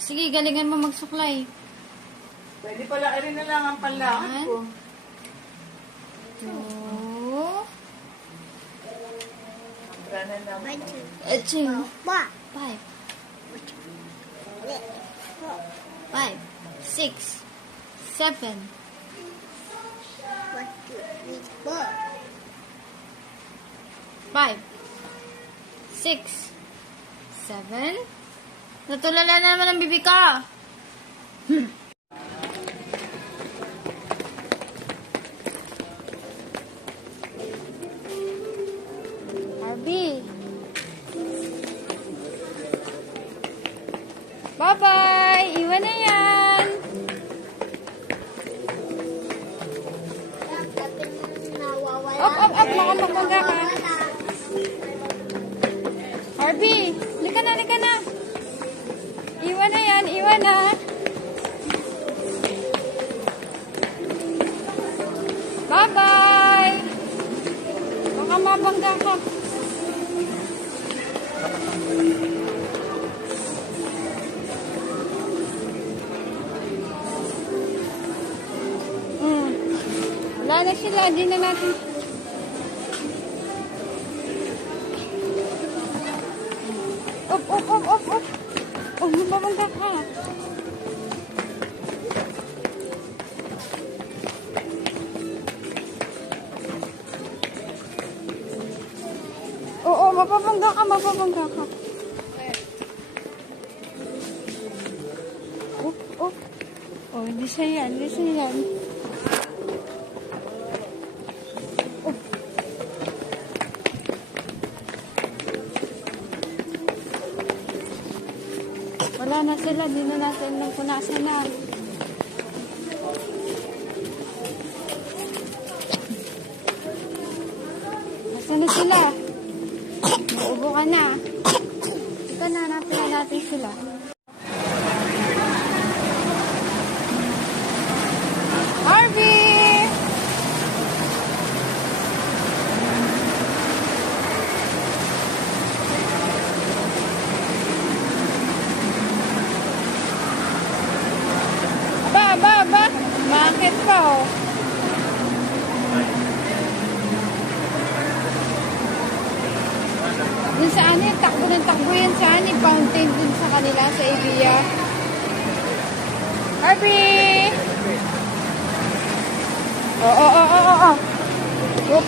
Sige, galingan mo magsuklay. Pwede pala, rin na lang ang panlakan ko. 2, Rana naman. 5, 6, 7, 5, 6, 7. Natulala na naman ang bibi ka. Harvey. Bye-bye! Iwan na yan! Up! Makamagpaga ka! Harvey! Lika na! Iwan na yan! Iwan na! Bye-bye! Baka mabangga ka! Wala na sila, di na natin. Up. Mababangga ka. Oo, mababangga ka. Up. Oh, hindi siya yan. Wala na sila, di na natin nang punasan na. Nasaan na sila? Naubo ka na. Ika na, hanapin na natin sila. Harvey! Ba? Bakit pa oh? Dun sa ano, takbo yan sa ano, fountain dun sa kanila, sa Evia. Harvey! Oo. Op.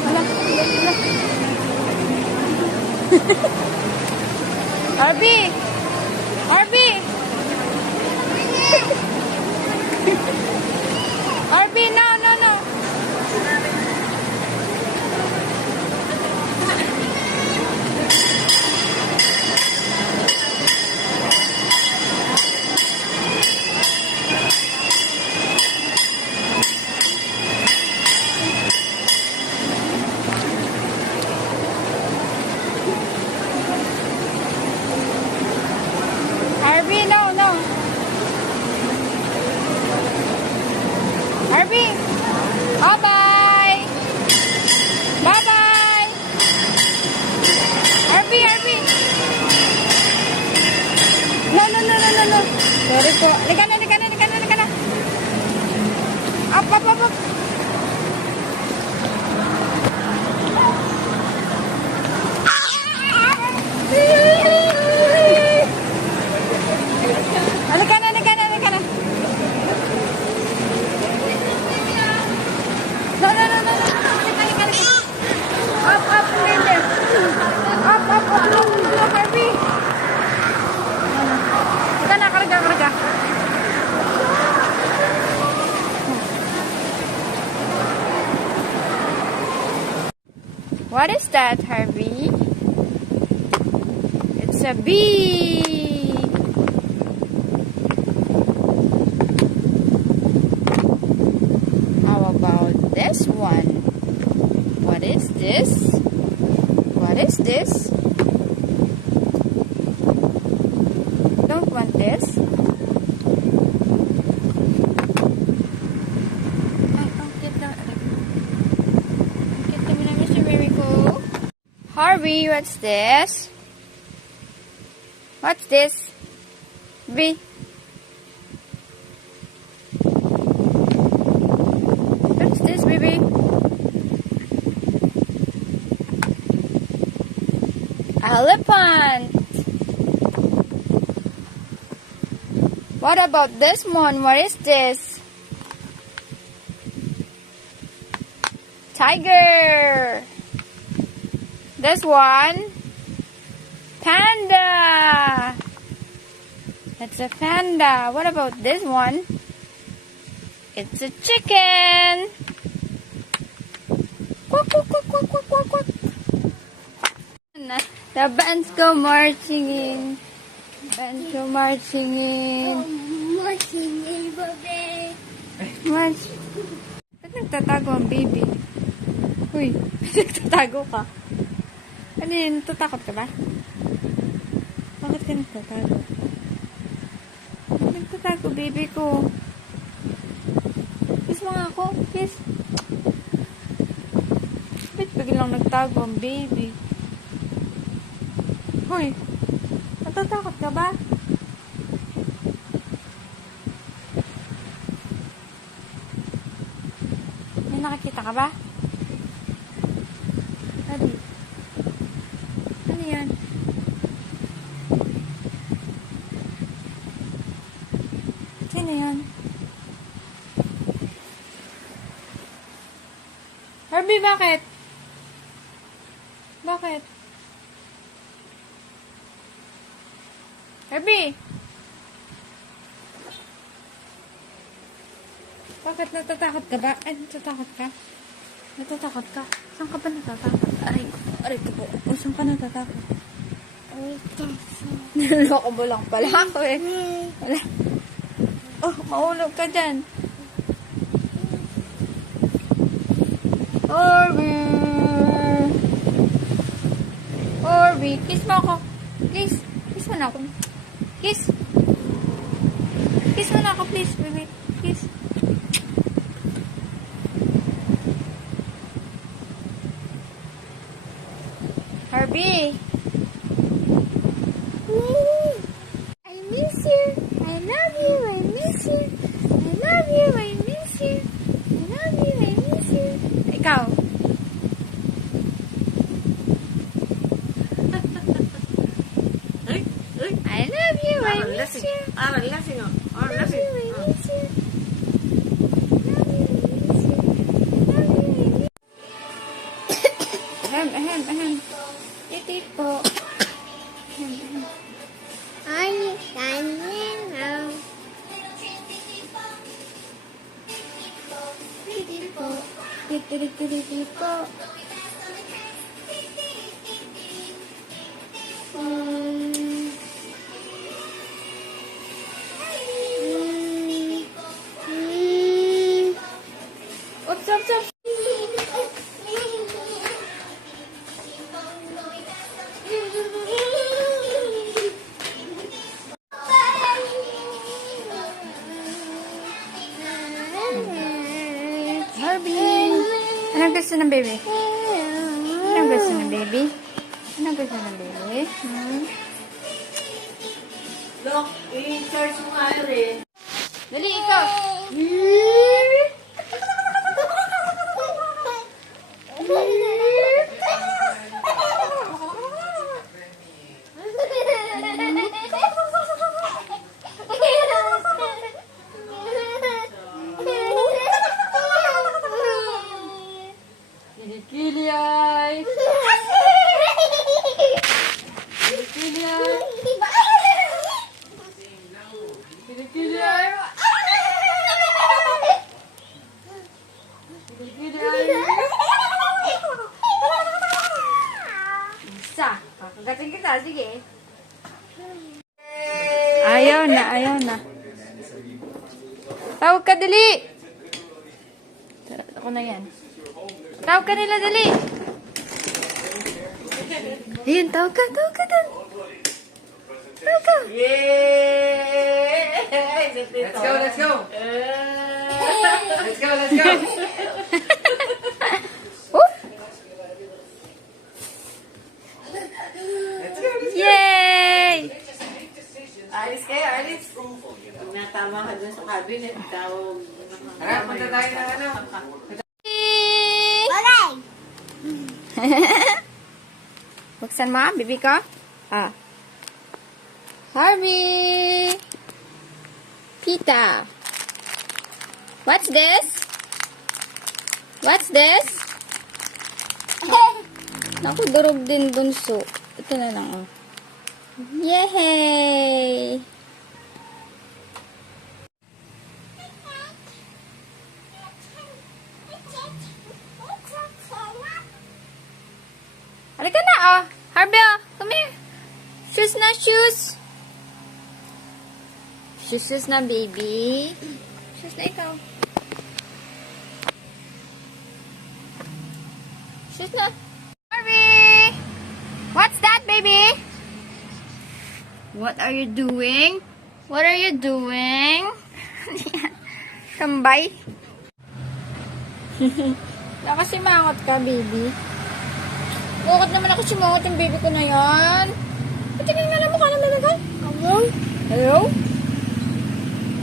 Hala. Harvey! Harvey, no. Harvey, no. Harvey! Bye-bye! Harvey! No. Sorry po. Lika na. Up. Halika na. No. Halika. Up, Linda. Up, Harvey. Halika na, karga. What is that, Harvey? It's a bee. How about this one? What is this? Don't want this. Harvey, what's this? What's this? B. What's this, baby? Elephant. What about this one? What is this? Tiger. This one? Panda. It's a panda. What about this one? It's a chicken. Quack, quack, quack, quack, quack, quack, quack. The bands go marching in. Bands go marching in. Marching in, baby. March. Ba't nagtatago ang baby? Uy, nagtatago ka. Ano yun? Natatakot ka ba? Bakit ka nagtatago? Bakit nagtatago, baby ko? Kiss mo nga ako. Kiss. Ba't biglang nagtago ang baby? Hoy, natatakot ka ba? May nakakita ka ba? Daddy. Ano yan? Sino yan? Herbie, bakit? Bakit? Herbie! Bakit natatakot ka ba? Ay, natatakot ka? Natatakot ka? Saan ka ba natatakot? Aray ko po. O, saan ka natatakot? Niloloko mo lang pala ako eh. Wala. Oh, maulog ka dyan. Orby, kiss mo ako. Please. Kiss mo na ako. Kiss. Kiss mo na ako, please, baby. Kiss. Harvey. I miss you. I love you. I miss you. I love you. I miss you. I love you. I miss you. Ikaw. Ay, ay. I love you. I miss lasing. you. Lasing oh. I love Lasing. you. I miss you. Love you. I miss you. Love you. I miss you. Ahem. Titi po. Are you standing now? Titi po. Up. Harvey. Anong gusto ng baby? Anong gusto ng baby? Anong gusto ng baby? Look, i-charge mo nga rin. Dali, ikaw. Kilikiliay. Kilikiliay. Kilikiliay. Kilikiliay. Isa. Kakagatin kita. Sige. Ayaw na. Tawag ka, dali. Ako na yan. Tawag ka nila, dali. Ayun, tawag ka. Tawag ka. Yay! Let's go. Let's go. Oh. Kasama ka dun sa cabinet. Tawag. Tara, punta tayo na ano. Okay. Buksan mo, bibi ko. Ah. Harvey! Pita. What's this? What's this? Naku, durog din bunso. Ito na lang, oh. Yay! Halika na, oh. Harvey, oh. Come here. Shoes na, shoes. Shoes na, baby. Shoes na ikaw. Shoes na. Harvey! What's that, baby? What are you doing? What are you doing? Tambay? Nakasimangot ka, baby. Bakit naman ako simangot yung baby ko na yan? Patingin nga na mukha ng baby ko. Hello? Hello?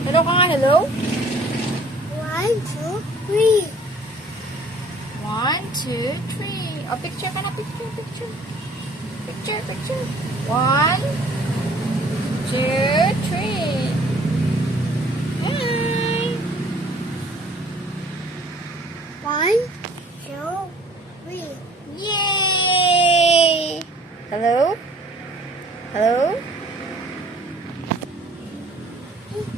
Hello ka nga, hello? 1, 2, 3. 1, 2, 3. Oh, picture ka na, picture. Picture. 1, 2, 3. Hi. 1, 2, 3. Yay! Hello? Hello? 1,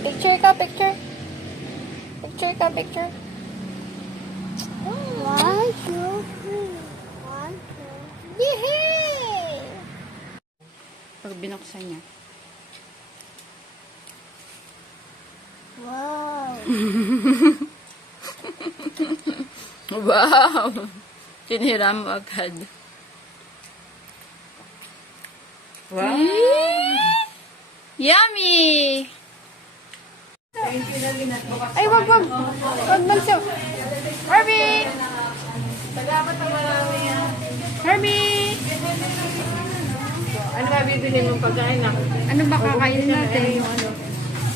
Picture ka, picture. Picture ka, picture. 1, 2, 3. 1, 2, Yay! Pag binuksan niya. wow. Wow! Tinira mo agad. Wow. Yummy! Thank you na binatbukas. Ay, wag. Wag, Banso. Harvey! Salamat ang marami yan. Harvey! Ano ba bibili mong pagkain ako? Ano ba kakainin natin? Yung ano?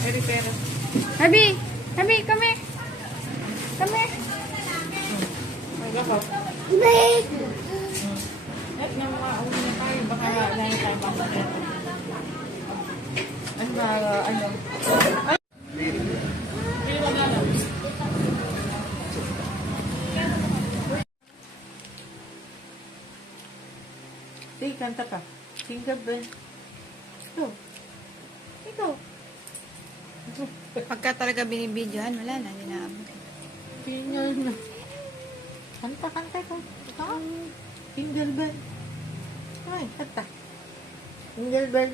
Pero. Harvey! Harvey, come here! Come here! Magkakaw. Big. At na mga ano na tayo. Baka lang tayo makakita. Ano ba, ano? Hey, kanta ka. Jingle bell. Ikaw. Pagka talaga binibidyohan, wala na, hindi na abot. Jingle na. Kanta ka. Ha? Jingle bell. Ay, kanta. Jingle bell.